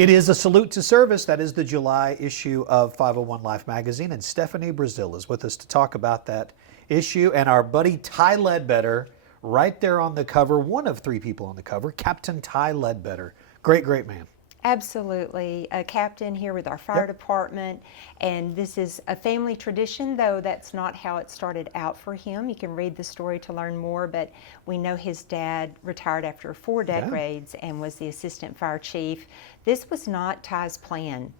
It is a salute to service. That is the July issue of 501 Life magazine, and Stefanie Brazile is with us to talk about that issue. And our buddy Ty Ledbetter, right there on the cover, one of three people on the cover, Captain Ty Ledbetter. Great, great man. Absolutely. A captain here with our fire department, and this is a family tradition, though that's not how it started out for him. You can read the story to learn more, but we know his dad retired after 4 decades and was the assistant fire chief. This was not Ty's plan,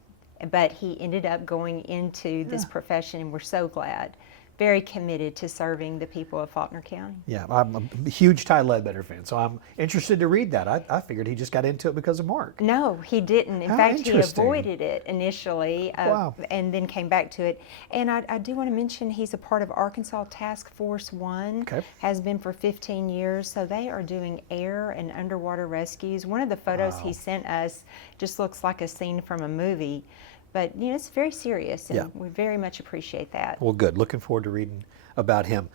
but he ended up going into this profession, and we're so glad. Very committed to serving the people of Faulkner County. Yeah, I'm a huge Ty Ledbetter fan, so I'm interested to read that. I figured he just got into it because of Mark. No, he didn't. In fact, he interesting. avoided it initially and then came back to it. And I do want to mention he's a part of Arkansas Task Force 1, has been for 15 years. So they are doing air and underwater rescues. One of the photos he sent us just looks like a scene from a movie. But, you know, it's very serious, and we very much appreciate that. Well, good. Looking forward to reading about him.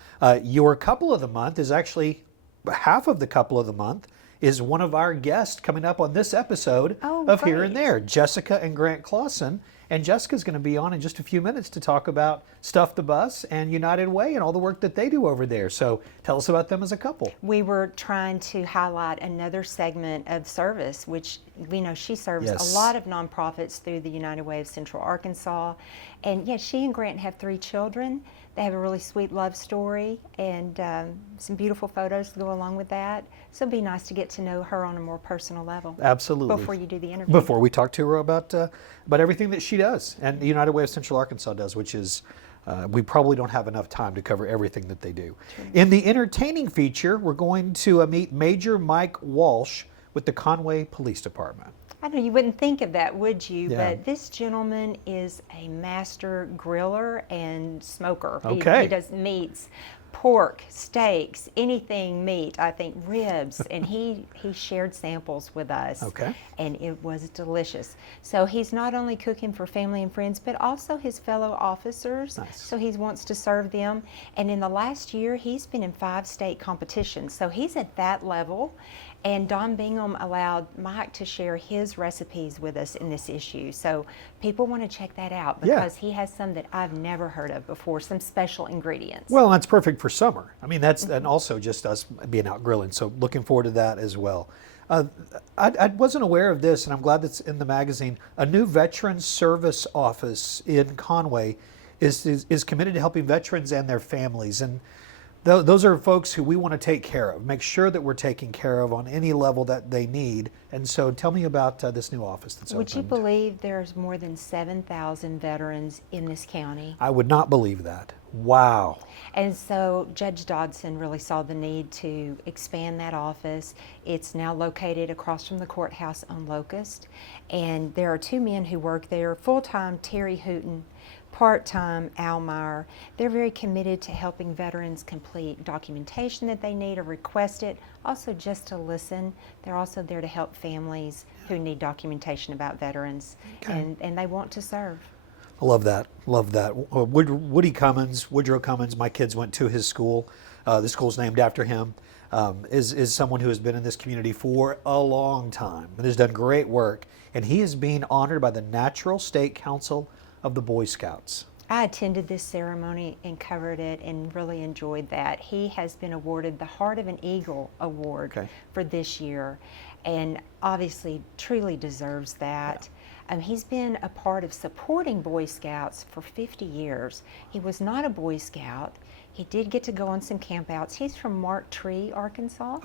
Your couple of the month is actually, half of the couple of the month is one of our guests coming up on this episode of Here and There, Jessica and Grant Clausen. And Jessica's going to be on in just a few minutes to talk about Stuff the Bus and United Way and all the work that they do over there. So tell us about them as a couple. We were trying to highlight another segment of service, which we know she serves a lot of nonprofits through the United Way of Central Arkansas. And yes, she and Grant have 3 children. They have a really sweet love story and some beautiful photos to go along with that. So it'd be nice to get to know her on a more personal level. Absolutely. Before you do the interview. Before we talk to her about everything that she does and the United Way of Central Arkansas does, which is, we probably don't have enough time to cover everything that they do. True. In the entertaining feature, we're going to meet Major Mike Walsh with the Conway Police Department. I know you wouldn't think of that, would you? But this gentleman is a master griller and smoker. He does meats, pork, steaks, anything meat, I think ribs, and he shared samples with us, and it was delicious. So he's not only cooking for family and friends, but also his fellow officers, so he wants to serve them. And in the last year, he's been in 5 state competitions, so he's at that level. And Don Bingham allowed Mike to share his recipes with us in this issue. So people want to check that out because he has some that I've never heard of before, some special ingredients. Well, that's perfect for summer. I mean, that's and also just us being out grilling. So looking forward to that as well. I wasn't aware of this, and I'm glad that's in the magazine. A new Veterans Service Office in Conway is committed to helping veterans and their families. And those are folks who we want to take care of, make sure that we're taking care of on any level that they need. And so tell me about this new office that's opened. Would you believe there's more than 7,000 veterans in this county? I would not believe that. Wow. And so Judge Dodson really saw the need to expand that office. It's now located across from the courthouse on Locust. And there are 2 men who work there, full-time Terry Hooten, part-time Al Meyer. They're very committed to helping veterans complete documentation that they need or request it, also just to listen. They're also there to help families who need documentation about veterans, and they want to serve. I love that, love that. Woodrow Cummins, my kids went to his school. The school's named after him, is someone who has been in this community for a long time and has done great work. And he is being honored by the Natural State Council of the Boy Scouts. I attended this ceremony and covered it and really enjoyed that. He has been awarded the Heart of an Eagle Award for this year, and obviously truly deserves that. He's been a part of supporting Boy Scouts for 50 years. He was not a Boy Scout. He did get to go on some campouts. He's from Mark Tree, Arkansas.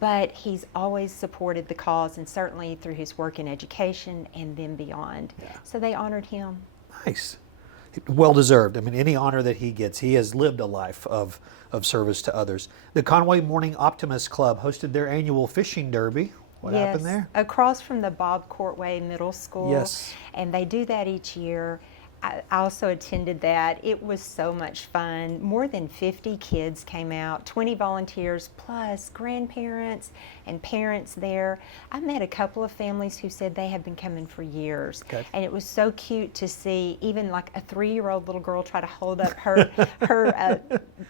But he's always supported the cause, and certainly through his work in education and then beyond. So they honored him. Nice. Well deserved. I mean, any honor that he gets, he has lived a life of service to others. The Conway Morning Optimist Club hosted their annual fishing derby. What happened there? Across from the Bob Courtway Middle School. And they do that each year. I also attended that. It was so much fun. More than 50 kids came out, 20 volunteers, plus grandparents and parents there. I met a couple of families who said they have been coming for years. Okay. And it was so cute to see even like a 3-year-old little girl try to hold up her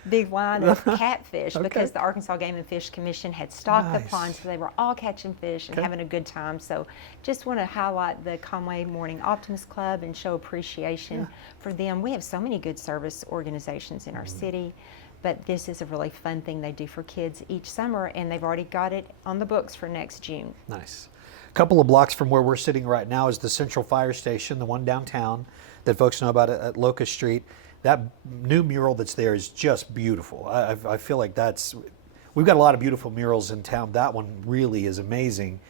big line of catfish because the Arkansas Game and Fish Commission had stocked the pond, so they were all catching fish and having a good time. So just want to highlight the Conway Morning Optimist Club and show appreciation for them. We have so many good service organizations in our city, but this is a really fun thing they do for kids each summer, and they've already got it on the books for next June. Nice. A couple of blocks from where we're sitting right now is the Central Fire Station, the one downtown that folks know about at Locust Street. That new mural that's there is just beautiful. I feel like we've got a lot of beautiful murals in town. That one really is amazing,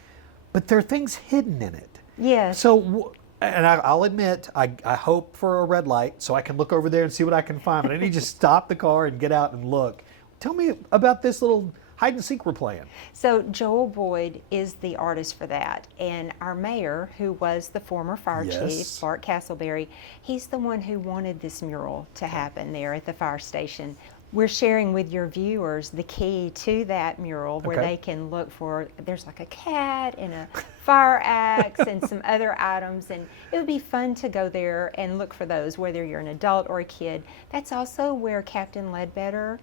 but there are things hidden in it. Yes. So, and I'll admit, I hope for a red light so I can look over there and see what I can find, but I need to stop the car and get out and look. Tell me about this little hide and seek we're playing. So Joel Boyd is the artist for that, and our mayor, who was the former fire chief, Bart Castleberry, he's the one who wanted this mural to happen there at the fire station. We're sharing with your viewers the key to that mural where they can look for, there's like a cat and a fire axe and some other items, and it would be fun to go there and look for those, whether you're an adult or a kid. That's also where Captain Ledbetter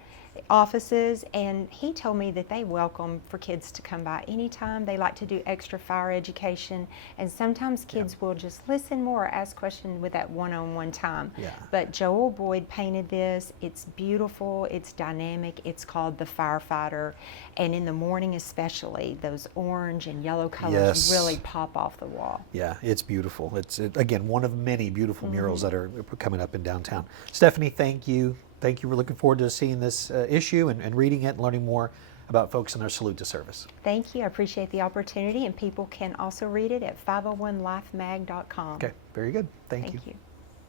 offices, and he told me that they welcome for kids to come by anytime. They like to do extra fire education, and sometimes kids will just listen more or ask questions with that one-on-one time. But Joel Boyd painted this. It's beautiful, it's dynamic, it's called The Firefighter, and in the morning especially, those orange and yellow colors really pop off the wall. Yeah, it's beautiful. It's again, one of many beautiful murals that are coming up in downtown. Stefanie, thank you. Thank you. We're looking forward to seeing this issue and reading it and learning more about folks in their salute to service. Thank you. I appreciate the opportunity, and people can also read it at 501lifemag.com. Okay, very good. Thank you. Thank you.